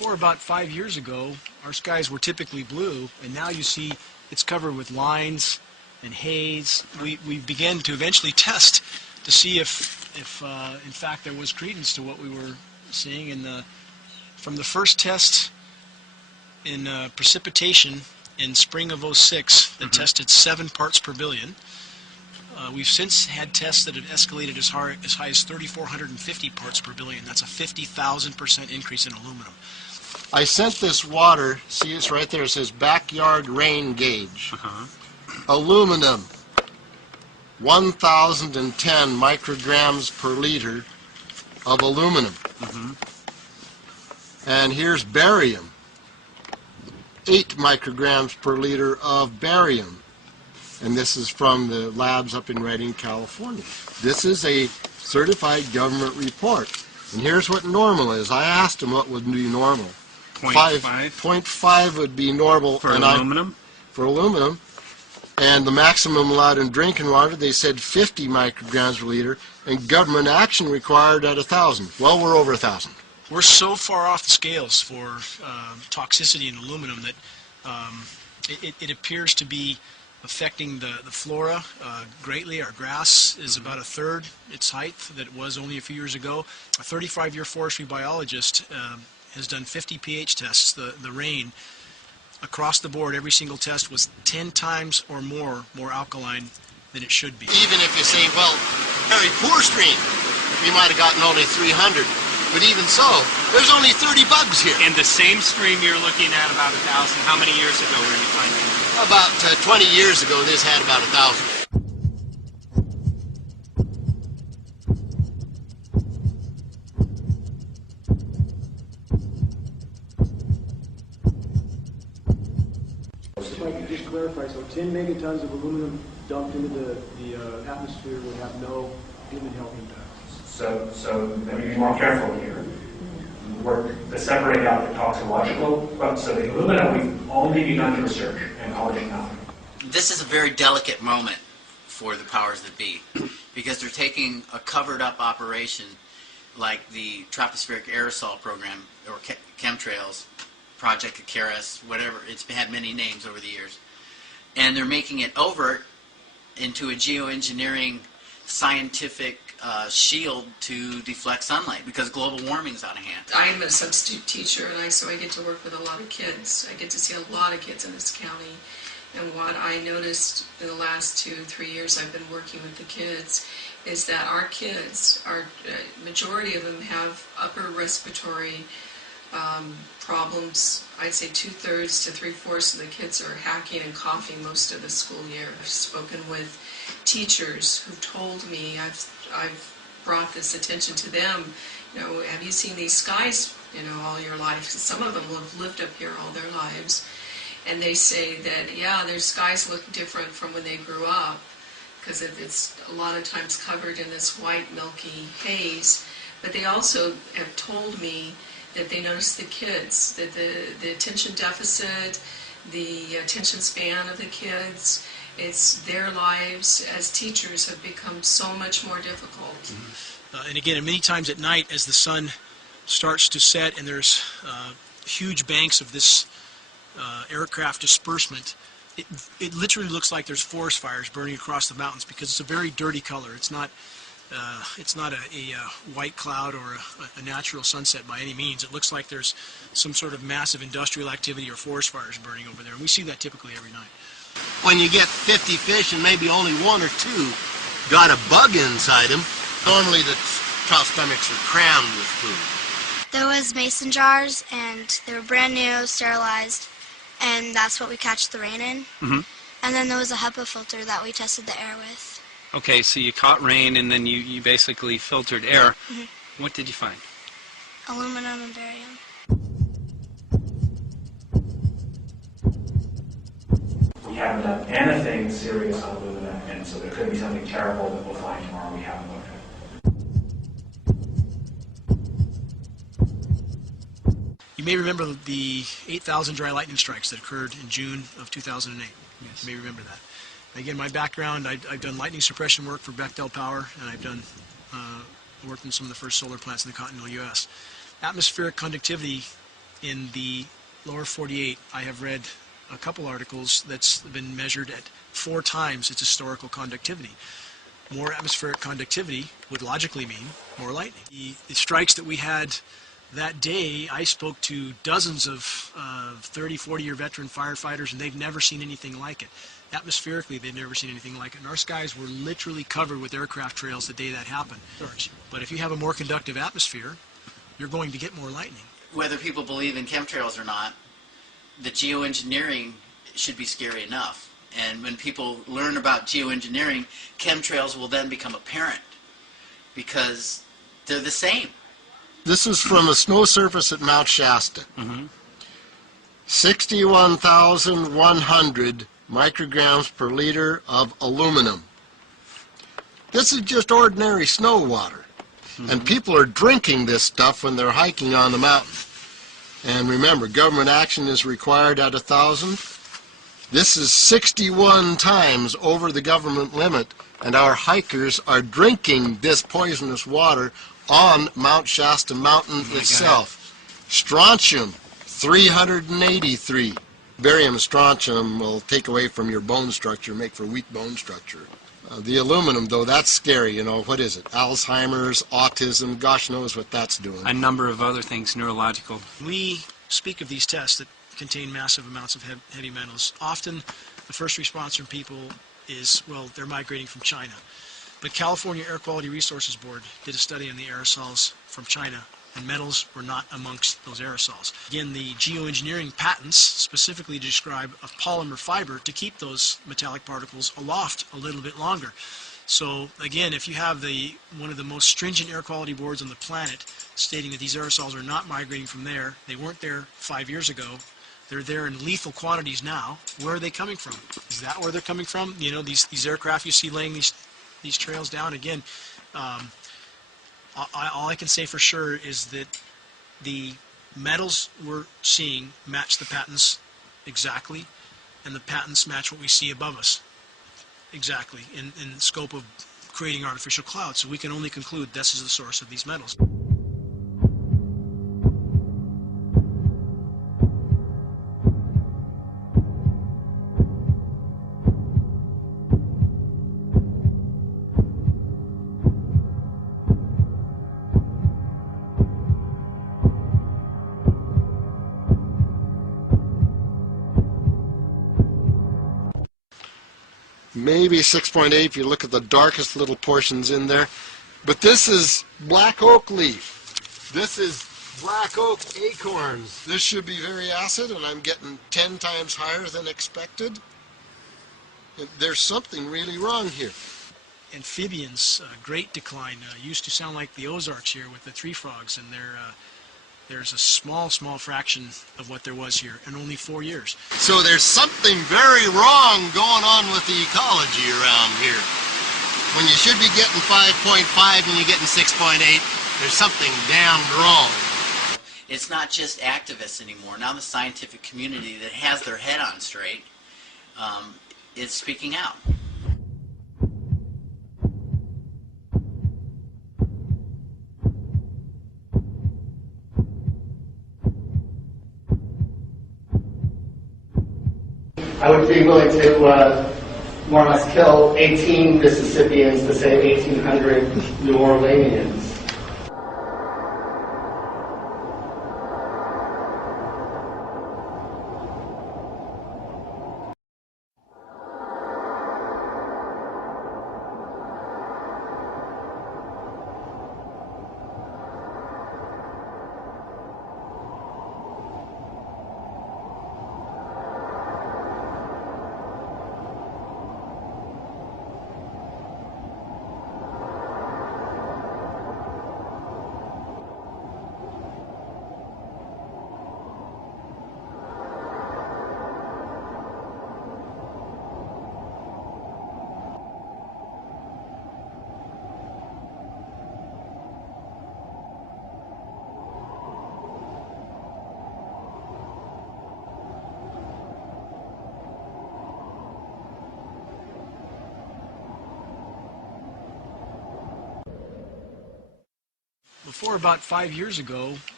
before about 5 years ago, our skies were typically blue, and now you see it's covered with lines and haze. We began to eventually test to see if in fact there was credence to what we were seeing. And from the first test in precipitation in spring of '06 that tested 7 parts per billion, we've since had tests that have escalated as high as 3,450 parts per billion. That's a 50,000% increase in aluminum. I sent this water, see it's right there, it says backyard rain gauge. Aluminum, 1,010 micrograms per liter of aluminum. And here's barium, 8 micrograms per liter of barium. And this is from the labs up in Redding, California. This is a certified government report. And here's what normal is. I asked them what would be normal. 0.5 would be normal for aluminum? For aluminum. And the maximum allowed in drinking water, they said 50 micrograms per liter, and government action required at 1,000. Well, we're over 1,000. We're so far off the scales for toxicity in aluminum that it appears to be affecting the flora greatly. Our grass is about 1/3 its height that it was only a few years ago. A 35-year forestry biologist has done 50 pH tests. The rain across the board, every single test was 10 times or more alkaline than it should be. Even if you say, well, very poor stream, we might have gotten only 300. But even so, there's only 30 bugs here. And the same stream you're looking at, about 1,000, how many years ago were you finding it? About 20 years ago, this had about 1,000. If I could just clarify, so 10 megatons of aluminum dumped into the atmosphere would have no human health impact. So let me be more careful here. Work to separate out the toxicological, so the aluminum we've only begun to research and publishing now. This is a very delicate moment for the powers that be, because they're taking a covered up operation like the stratospheric aerosol program, or Chemtrails, Project Icarus, whatever, it's had many names over the years, and they're making it overt into a geoengineering scientific shield to deflect sunlight, because global warming's out of hand. I'm a substitute teacher, and so I get to work with a lot of kids. I get to see a lot of kids in this county. And what I noticed in the last 2-3 years I've been working with the kids is that our kids, majority of them have upper respiratory problems. I'd say 2/3 to 3/4 of the kids are hacking and coughing most of the school year. I've spoken with teachers who've told me, I've brought this attention to them, you know, have you seen these skies, you know, all your life? Some of them have lived up here all their lives, and they say that, yeah, their skies look different from when they grew up, because it's a lot of times covered in this white milky haze. But they also have told me that they notice the kids, that the attention deficit, the attention span of the kids, it's their lives as teachers have become so much more difficult. And again, many times at night as the sun starts to set and there's huge banks of this aircraft disbursement, it literally looks like there's forest fires burning across the mountains, because it's a very dirty color. It's not a white cloud or a natural sunset by any means. It looks like there's some sort of massive industrial activity or forest fires burning over there, and we see that typically every night. When you get 50 fish and maybe only 1 or 2 got a bug inside them, normally the trout stomachs are crammed with food. There was mason jars, and they were brand new, sterilized, and that's what we catch the rain in. And then there was a HEPA filter that we tested the air with. Okay, so you caught rain and then you basically filtered air. What did you find? Aluminum and barium. We haven't done anything serious on aluminum, and so there could be something terrible that we'll find tomorrow we haven't looked at. You may remember the 8,000 dry lightning strikes that occurred in June of 2008. Yes. You may remember that. Again, my background, I've done lightning suppression work for Bechtel Power, and I've done worked in some of the first solar plants in the continental U.S. Atmospheric conductivity in the lower 48, I have read a couple articles that's been measured at 4 times its historical conductivity. More atmospheric conductivity would logically mean more lightning. The strikes that we had that day, I spoke to dozens of 30, 40-year veteran firefighters, and they've never seen anything like it. Atmospherically, they've never seen anything like it. And our skies were literally covered with aircraft trails the day that happened. But if you have a more conductive atmosphere, you're going to get more lightning. Whether people believe in chemtrails or not, the geoengineering should be scary enough. And when people learn about geoengineering, chemtrails will then become apparent because they're the same. This is from a snow surface at Mount Shasta. 61,100 micrograms per liter of aluminum. This is just ordinary snow water. And people are drinking this stuff when they're hiking on the mountain. And remember, government action is required at 1,000. This is 61 times over the government limit, and our hikers are drinking this poisonous water on Mount Shasta Mountain itself. Strontium, 383. Barium and strontium will take away from your bone structure, make for weak bone structure. The aluminum, though, that's scary. You know, what is it? Alzheimer's, autism, gosh knows what that's doing. A number of other things, neurological. We speak of these tests that contain massive amounts of heavy metals. Often the first response from people is, well, they're migrating from China. But California Air Quality Resources Board did a study on the aerosols from China, and metals were not amongst those aerosols. Again, the geoengineering patents specifically describe a polymer fiber to keep those metallic particles aloft a little bit longer. So again, if you have one of the most stringent air quality boards on the planet stating that these aerosols are not migrating from there, they weren't there 5 years ago, they're there in lethal quantities now, where are they coming from? Is that where they're coming from? You know, these aircraft you see laying these trails down, again, all I can say for sure is that the metals we're seeing match the patents exactly, and the patents match what we see above us exactly in the scope of creating artificial clouds. So we can only conclude this is the source of these metals. Maybe 6.8 if you look at the darkest little portions in there. But this is black oak leaf. This is black oak acorns. This should be very acid, and I'm getting 10 times higher than expected. There's something really wrong here. Amphibians, great decline. Used to sound like the Ozarks here with the tree frogs, and there's a small fraction of what there was here in only 4 years. So there's something very wrong going on with the ecology around here. When you should be getting 5.5 and you're getting 6.8, there's something damned wrong. It's not just activists anymore. Now the scientific community that has their head on straight is speaking out. I would be willing to more or less kill 18 Mississippians to save 1,800 New Orleanians. Before about 5 years ago,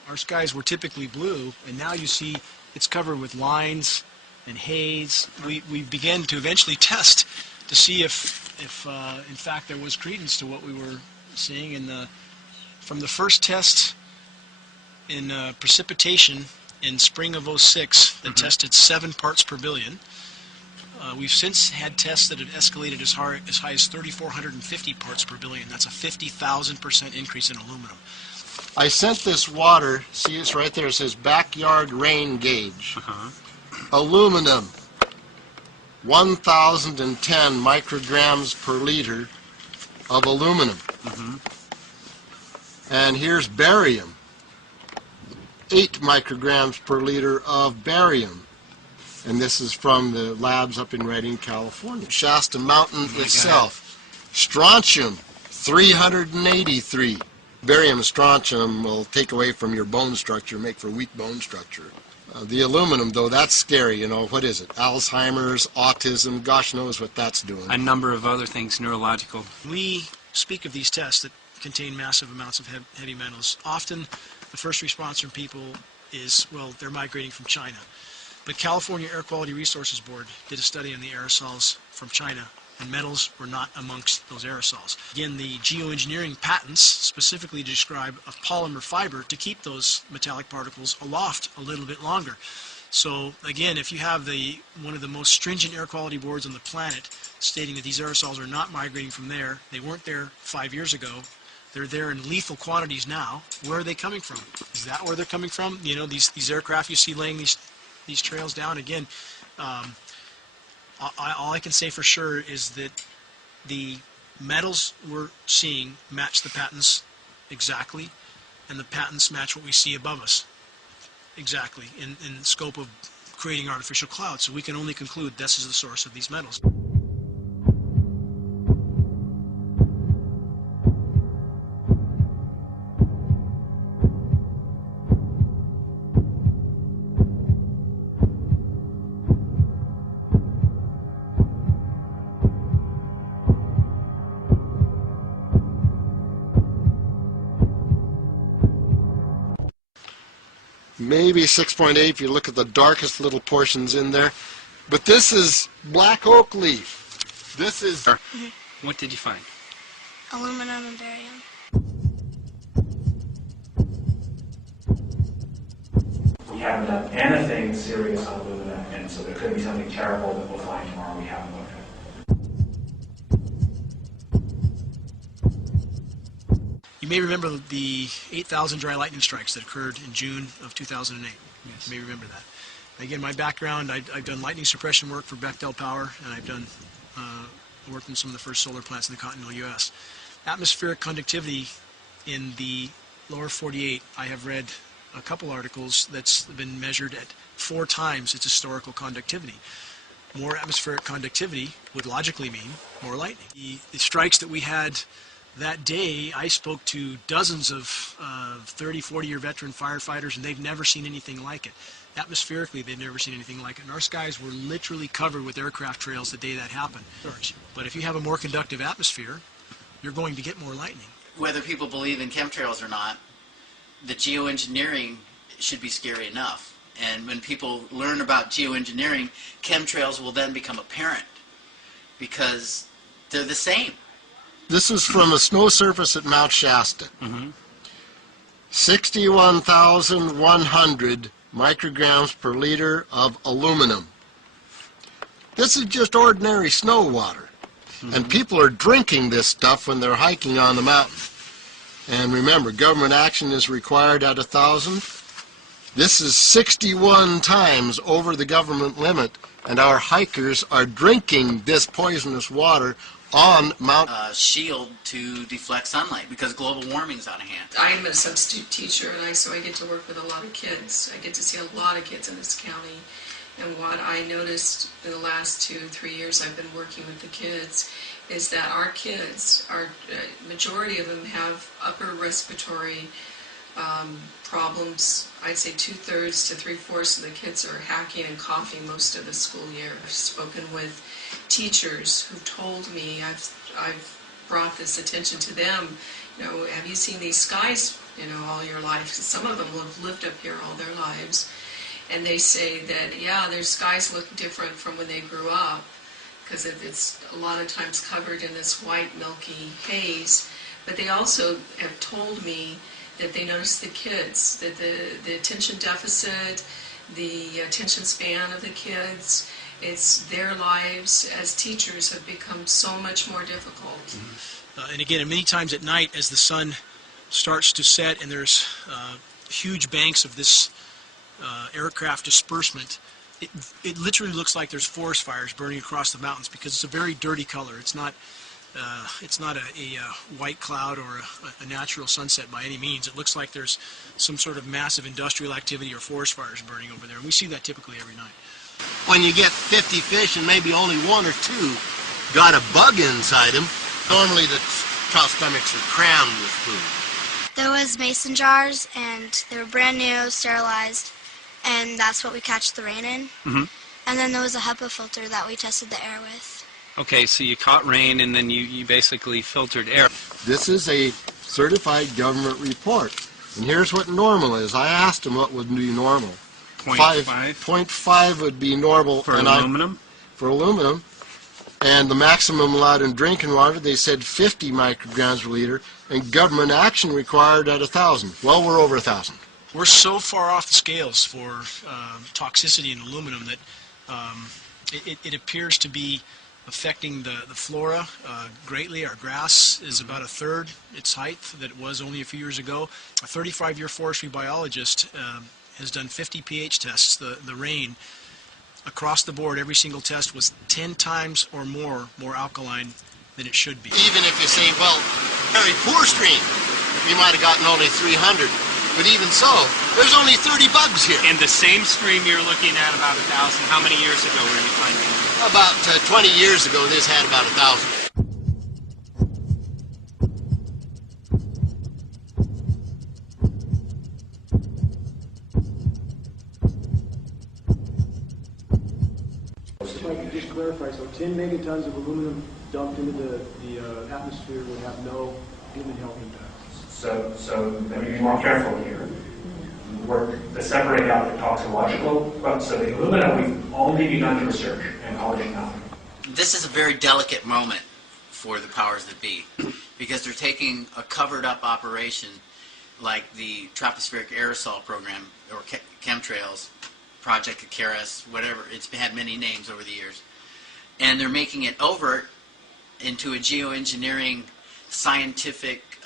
our skies were typically blue, and now you see it's covered with lines and haze. We began to eventually test to see if in fact there was credence to what we were seeing. And from the first test in precipitation in spring of '06 that tested 7 parts per billion, we've since had tests that have escalated as high as 3,450 parts per billion. That's a 50,000% increase in aluminum. I sent this water, see it's right there, it says backyard rain gauge. Aluminum, 1,010 micrograms per liter of aluminum. And here's barium, 8 micrograms per liter of barium. And this is from the labs up in Redding, California. Shasta Mountain itself. Strontium, 383. Barium and strontium will take away from your bone structure, make for weak bone structure. The aluminum, though, that's scary, you know. What is it? Alzheimer's, autism, gosh knows what that's doing. A number of other things, neurological. We speak of these tests that contain massive amounts of heavy metals. Often the first response from people is, well, they're migrating from China. But California Air Quality Resources Board did a study on the aerosols from China, and metals were not amongst those aerosols. Again, the geoengineering patents specifically describe a polymer fiber to keep those metallic particles aloft a little bit longer. So again, if you have one of the most stringent air quality boards on the planet stating that these aerosols are not migrating from there, they weren't there 5 years ago, they're there in lethal quantities now, where are they coming from? Is that where they're coming from? You know, these aircraft you see laying these trails down. Again, all I can say for sure is that the metals we're seeing match the patents exactly, and the patents match what we see above us exactly in the scope of creating artificial clouds. So we can only conclude this is the source of these metals. Maybe 6.8 if you look at the darkest little portions in there. But this is black oak leaf. This is... What did you find? Aluminum and barium. We haven't done anything serious on aluminum, and so there could be something terrible that we'll find tomorrow we haven't looked at. You may remember the 8,000 dry lightning strikes that occurred in June of 2008. Yes. You may remember that. Again, my background, I've done lightning suppression work for Bechtel Power, and I've done worked in some of the first solar plants in the continental U.S. Atmospheric conductivity in the lower 48, I have read a couple articles that's been measured at 4 times its historical conductivity. More atmospheric conductivity would logically mean more lightning. The strikes that we had that day, I spoke to dozens of 30, 40-year veteran firefighters, and they've never seen anything like it. Atmospherically, they've never seen anything like it. And our skies were literally covered with aircraft trails the day that happened. But if you have a more conductive atmosphere, you're going to get more lightning. Whether people believe in chemtrails or not, the geoengineering should be scary enough. And when people learn about geoengineering, chemtrails will then become apparent because they're the same. This is from a snow surface at Mount Shasta. 61,100 micrograms per liter of aluminum. This is just ordinary snow water. And people are drinking this stuff when they're hiking on the mountain. And remember, government action is required at 1,000. This is 61 times over the government limit, and our hikers are drinking this poisonous water on Mount shield to deflect sunlight because global warming is out of hand. I'm a substitute teacher, and so I get to work with a lot of kids. I get to see a lot of kids in this county. And what I noticed in the last 2-3 years I've been working with the kids is that our kids, majority of them have upper respiratory problems. I'd say 2/3 to 3/4 of the kids are hacking and coughing most of the school year. I've spoken with teachers who've told me, I've brought this attention to them, you know, have you seen these skies all your life. Some of them have lived up here all their lives. And they say that, yeah, their skies look different from when they grew up because it's a lot of times covered in this white, milky haze. But they also have told me that they notice the kids, that the attention deficit, the attention span of the kids, it's their lives as teachers have become so much more difficult. And again, many times at night as the sun starts to set and there's huge banks of this aircraft disbursement, it literally looks like there's forest fires burning across the mountains because it's a very dirty color. It's not a white cloud or a natural sunset by any means. It looks like there's some sort of massive industrial activity or forest fires burning over there. And we see that typically every night. When you get 50 fish and maybe only one or two got a bug inside them, normally the trout stomachs are crammed with food. There was mason jars, and they were brand new, sterilized, and that's what we catch the rain in. Mm-hmm. And then there was a HEPA filter that we tested the air with. Okay, so you caught rain and then you basically filtered air. This is a certified government report. And here's what normal is. I asked them what would be normal. 0.5? 0.5 would be normal. For aluminum? For aluminum. And the maximum allowed in drinking water, they said 50 micrograms per liter, and government action required at 1,000. Well, we're over 1,000. We're so far off the scales for toxicity in aluminum that it appears to be affecting the flora greatly. Our grass is about a third its height that it was only a few years ago. A 35-year forestry biologist has done 50 pH tests. The rain across the board, every single test was 10 times or more alkaline than it should be. Even if you say, well, very poor stream, we might have gotten only 300. But even so, there's only 30 bugs here. And the same stream you're looking at about 1,000, how many years ago were you finding it? About 20 years ago, this had about 1,000. If I could just clarify, so 10 megatons of aluminum dumped into the atmosphere would have no human health impact. So let me be more careful here. Work to separate out the toxicological, so the aluminum we've only begun to research and publish now. This is a very delicate moment for the powers that be because they're taking a covered up operation like the stratospheric aerosol program or ChemTrails, Project Icarus, whatever, it's had many names over the years, and they're making it overt into a geoengineering scientific